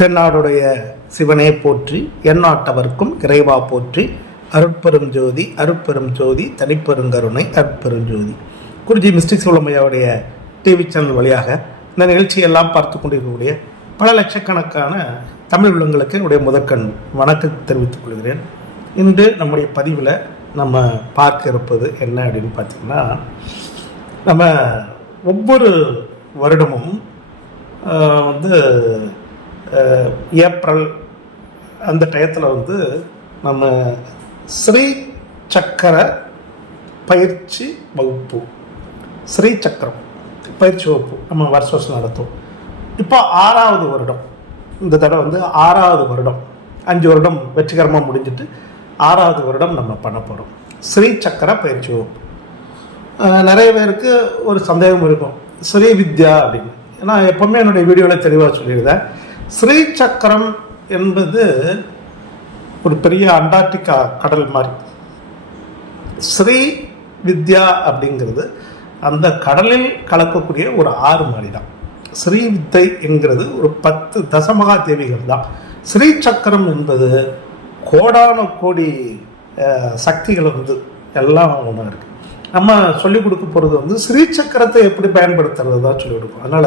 தென்னாடுடைய சிவனே போற்றி எந்நாட்டவர்க்கும் இறைவா போற்றி அருட்பெரும் ஜோதி அருட்பெரும் ஜோதி தனிப்பெருங்கருணை அருட்பெரும் ஜோதி. குருஜி மிஸ்டிக் சோழமையாவுடைய டிவி சேனல் வழியாக இந்த நிகழ்ச்சியெல்லாம் பார்த்து கொண்டிருக்கக்கூடிய பல லட்சக்கணக்கான தமிழ் உள்ளங்களுக்கு என்னுடைய முதற்கண் வணக்கம் தெரிவித்துக் கொள்கிறேன். இன்று நம்முடைய பதிவில் நம்ம பார்க்க இருப்பது என்ன அப்படின்னு பார்த்தீங்கன்னா நம்ம ஒவ்வொரு வருடமும் வந்து ஏப்ரல் அந்த டயத்தில் வந்து நம்ம ஸ்ரீ சக்கர பயிற்சி வகுப்பு. ஸ்ரீ சக்கரம் பயிற்சி வகுப்பு நம்ம வருஷ வருஷம் நடத்தும் இப்போ ஆறாவது வருடம். இந்த தடவை வந்து ஆறாவது வருடம். அஞ்சு வருடம் வெற்றிகரமாக முடிஞ்சிட்டு ஆறாவது வருடம் நம்ம பண்ண போகிறோம் ஸ்ரீ சக்கர பயிற்சி வகுப்பு. நிறைய பேருக்கு ஒரு சந்தேகம் இருக்கும். ஸ்ரீ வித்யா அப்படின்னு. ஏன்னா எப்போவுமே என்னுடைய வீடியோவில் தெளிவாக சொல்லியிருந்தேன் ஸ்ரீ சக்கரம் என்பது ஒரு பெரிய அண்டார்டிகா கடல் மாதிரி. ஸ்ரீ வித்யா அப்படிங்கிறது அந்த கடலில் கலக்கக்கூடிய ஒரு ஆறு மாதிரி தான் ஸ்ரீ வித்தை என்கிறது ஒரு பத்து தசமகா தேவிகள் தான். ஸ்ரீ சக்கரம் என்பது கோடான கோடி சக்திகள் வந்து எல்லாம் ஒன்று இருக்குது நம்ம சொல்லிக் கொடுக்க போகிறது வந்து ஸ்ரீ சக்கரத்தை எப்படி பயன்படுத்துறது தான் சொல்லிக் கொடுக்கும். அதனால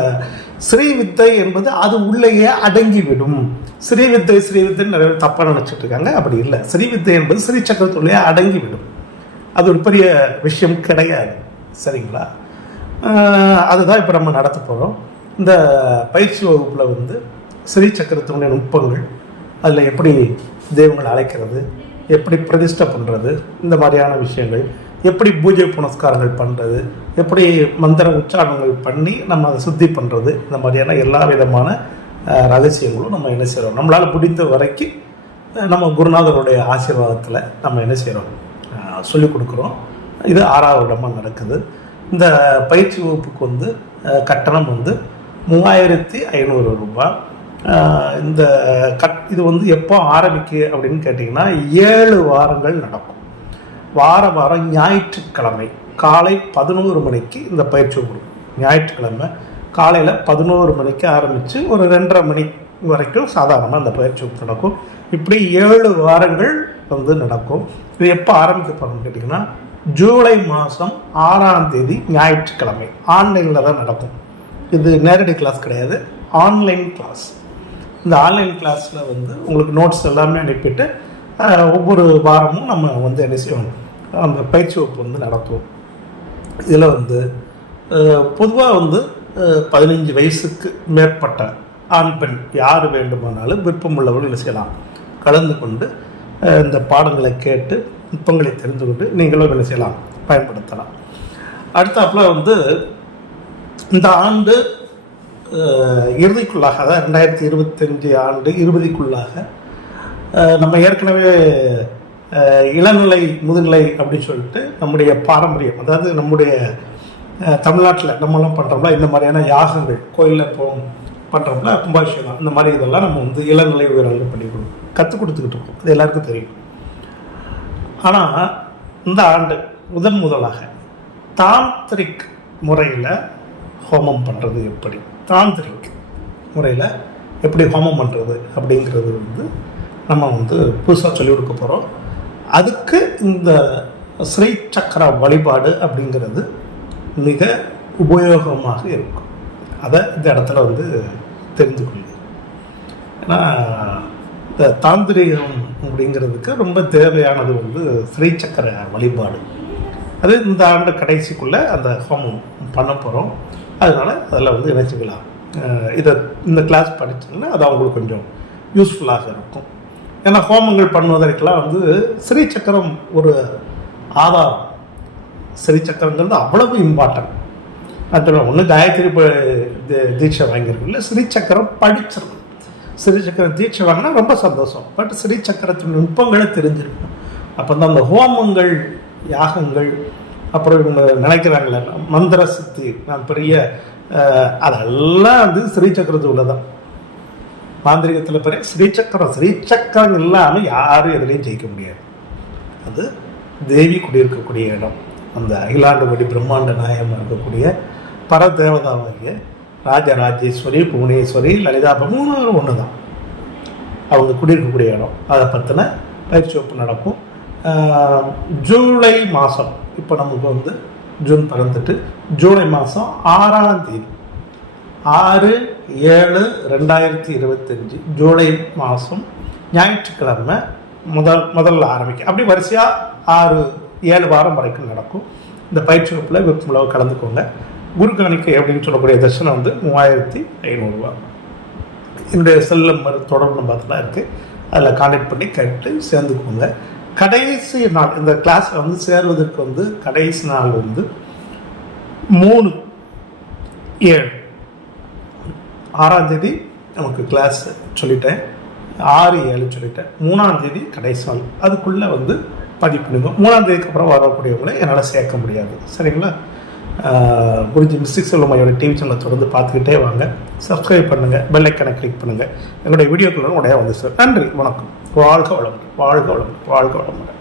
ஸ்ரீ வித்தை என்பது அது உள்ளேயே அடங்கிவிடும். ஸ்ரீ வித்தை ஸ்ரீ வித்தை நிறைய பேர் தப்பாக நினச்சிட்டு இருக்காங்க. அப்படி இல்லை. ஸ்ரீ வித்தை என்பது ஸ்ரீ சக்கரத்துள்ளேயே அடங்கிவிடும். அது ஒரு பெரிய விஷயம் கிடையாது. சரிங்களா? அதுதான் இப்போ நம்ம நடத்த போகிறோம் இந்த பயிற்சி வகுப்பில் வந்து ஸ்ரீ சக்கரத்தினுடைய நுட்பங்கள் அதில் எப்படி தெய்வங்கள் அழைக்கிறது எப்படி பிரதிஷ்டை பண்ணுறது இந்த மாதிரியான விஷயங்கள் எப்படி பூஜை புனஸ்காரங்கள் பண்ணுறது எப்படி மந்திர உச்சாரணங்கள் பண்ணி நம்ம அதை சுத்தி பண்ணுறது இந்த மாதிரியான எல்லா விதமான ரகசியங்களும் நம்ம என்ன செய்கிறோம் நம்மளால் முடிந்த வரைக்கும் நம்ம குருநாதருடைய ஆசீர்வாதத்தில் நம்ம என்ன செய்கிறோம் சொல்லிக் கொடுக்குறோம். இது ஆறாவது இடமாக நடக்குது. இந்த பயிற்சி வகுப்புக்கு வந்து கட்டணம் வந்து மூவாயிரத்தி ஐநூறு ரூபாய். இந்த கட் இது வந்து எப்போ ஆரம்பிக்கு அப்படின்னு கேட்டிங்கன்னா ஏழு வாரங்கள் நடக்கும். வார வாரம் ஞாயிற்றுக்கிழமை காலை பதினோரு மணிக்கு இந்த பயிற்சி கொடுக்கும். ஞாயிற்றுக்கிழமை காலையில் பதினோரு மணிக்கு ஆரம்பித்து ஒரு ரெண்டரை மணி வரைக்கும் சாதாரணமாக இந்த பயிற்சி நடக்கும். இப்படி ஏழு வாரங்கள் வந்து நடக்கும். இது எப்போ ஆரம்பிக்க போகிறோம்னு கேட்டிங்கன்னா ஜூலை மாதம் ஆறாம் தேதி ஞாயிற்றுக்கிழமை ஆன்லைனில் தான் நடக்கும். இது நேரடி கிளாஸ் கிடையாது ஆன்லைன் கிளாஸ் இந்த ஆன்லைன் கிளாஸில் வந்து உங்களுக்கு நோட்ஸ் எல்லாமே அனுப்பிட்டு ஒவ்வொரு வாரமும் நம்ம வந்து என்ன செய்வோம் அந்த பயிற்சி வகுப்பு வந்து நடத்துவோம். இதில் வந்து பொதுவாக வந்து பதினஞ்சு வயசுக்கு மேற்பட்ட ஆண் பெண் யார் வேண்டுமானாலும் விருப்பம் உள்ளவர்கள் என்ன செய்யலாம்? கலந்து கொண்டு இந்த பாடங்களை கேட்டு நுட்பங்களை தெரிந்து கொண்டு நீங்களும் என்ன செய்யலாம்? பயன்படுத்தலாம். அடுத்தாப்புல வந்து இந்த ஆண்டு இறுதிக்குள்ளாக அதாவது ரெண்டாயிரத்தி இருபத்தஞ்சு ஆண்டு இருபதிக்குள்ளாக நம்ம ஏற்கனவே இளநிலை முதுநிலை அப்படின்னு சொல்லிட்டு நம்முடைய பாரம்பரியம். அதாவது நம்முடைய தமிழ்நாட்டில் நம்மளாம் பண்ணுறோம்ல இந்த மாதிரியான யாகங்கள் கோயிலில் இப்போ பண்ணுறோம்ல கும்பாபிஷேகம் இந்த மாதிரி இதெல்லாம் நம்ம வந்து இளநிலை உயர்வுகள் பண்ணி கொடுக்கும் கற்றுக் கொடுத்துக்கிட்டு இருக்கோம். அது எல்லாருக்கும் தெரியும். ஆனால் இந்த ஆண்டு முதன் முதலாக தாந்திரிக் முறையில் ஹோமம் பண்ணுறது எப்படி? தாந்திரிக் முறையில் எப்படி ஹோமம் பண்ணுறது அப்படிங்கிறது வந்து நம்ம வந்து புதுசாக சொல்லிக் கொடுக்க போகிறோம் அதுக்கு இந்த ஸ்ரீ சக்கர வழிபாடு அப்படிங்கிறது மிக உபயோகமாக இருக்கும். அதை இந்த இடத்துல வந்து தெரிந்து கொள்ளுங்க ஏன்னா இந்த தாந்திரிகம் அப்படிங்கிறதுக்கு ரொம்ப தேவையானது வந்து ஸ்ரீ சக்கர வழிபாடு. அது இந்த ஆண்டு கடைசிக்குள்ளே அந்த ஹோமம் பண்ண போகிறோம் அதனால் அதில் வந்து இணைச்சிக்கலாம். இதை இந்த கிளாஸ் படிச்சிங்கன்னா அது அவங்களுக்கு கொஞ்சம் யூஸ்ஃபுல்லாக இருக்கும். ஏன்னா ஹோமங்கள் பண்ணுவதற்கெல்லாம் வந்து ஸ்ரீ சக்கரம் ஒரு ஆதாரம். ஸ்ரீ சக்கரங்கிறது அவ்வளவு இம்பார்ட்டன்ட் அது ஒன்று காயத்ரி ப- தி- தீட்சை வாங்கியிருக்கோம் இல்லை ஸ்ரீ சக்கரம் படிச்சிருக்கும். ஸ்ரீ சக்கரம் தீட்சை வாங்கினா ரொம்ப சந்தோஷம். பட் ஸ்ரீ சக்கரத்தின் நுட்பங்களை தெரிஞ்சிருக்கும். அப்போ தான் அந்த ஹோமங்கள் யாகங்கள் அப்புறம் இவங்க நினைக்கிறாங்களே மந்திர சித்தி நான் பெரிய அதெல்லாம் வந்து ஸ்ரீ சக்கரத்துக்குள்ள தான் மாந்திரிகத்தில் பெரிய ஸ்ரீசக்கரம் ஸ்ரீசக்கரம் இல்லாமல் யாரும் எதுலேயும் ஜெயிக்க முடியாது. அது தேவி குடியிருக்கக்கூடிய இடம். அந்த அகிலாண்டபடி பிரம்மாண்ட நாயகமாக இருக்கக்கூடிய பரதேவதாவாகிய ராஜராஜேஸ்வரி புவனேஸ்வரி லலிதா மூணு ஒன்று தான் அவங்க குடியிருக்கக்கூடிய இடம். அதை பற்றின பயிற்சி வகுப்பு நடக்கும். ஜூலை மாதம் இப்போ நமக்கு வந்து ஜூன் பிறந்துட்டு ஜூலை மாதம் ஆறாம் தேதி. ஆறு ஏழு ரெண்டாயிரத்தி இருபத்தஞ்சி ஜூலை மாதம் ஞாயிற்றுக்கிழமை முதல் முதல்ல ஆரம்பிக்கும். அப்படி வரிசையாக ஆறு ஏழு வாரம் வரைக்கும் நடக்கும். இந்த பயிற்சி வகுப்பில் விருப்பமுள்ளவ கலந்துக்கோங்க. குரு காணிக்கை அப்படின்னு சொல்லக்கூடிய தர்ஷனம் வந்து மூவாயிரத்தி ஐநூறுரூவா என்னுடைய செல் நம்பர் தொடர்பு நம்பர் தான் இருக்குது அதில் கான்டாக்ட் பண்ணி கேட்டு சேர்ந்துக்கோங்க. கடைசி நாள் இந்த கிளாஸில் வந்து சேருவதற்கு வந்து கடைசி நாள் வந்து மூணு ஏழு. ஆறாம் தேதி நமக்கு கிளாஸ் சொல்லிட்டேன். ஆறு ஏழு சொல்லிட்டேன். மூணாம் தேதி கடைசி நாள். அதுக்குள்ளே வந்து பதிவு பண்ணுங்க மூணாம் தேதிக்கு அப்புறம் வரக்கூடியவங்களை என்னால் சேர்க்க முடியாது. சரிங்களா? புரிஞ்சு குருஜி மிஸ்டிக் செல்வமையோட டிவி சேனலை தொடர்ந்து பார்த்துக்கிட்டே வாங்க. சப்ஸ்கிரைப் பண்ணுங்கள் பெல் ஐக்கனை கிளிக் பண்ணுங்கள் எங்களுடைய வீடியோக்களும் உடைய வந்து சார் நன்றி. வணக்கம். வாழ்க வளமுடன். வாழ்க வளமுடன். வாழ்க வளமுடன்.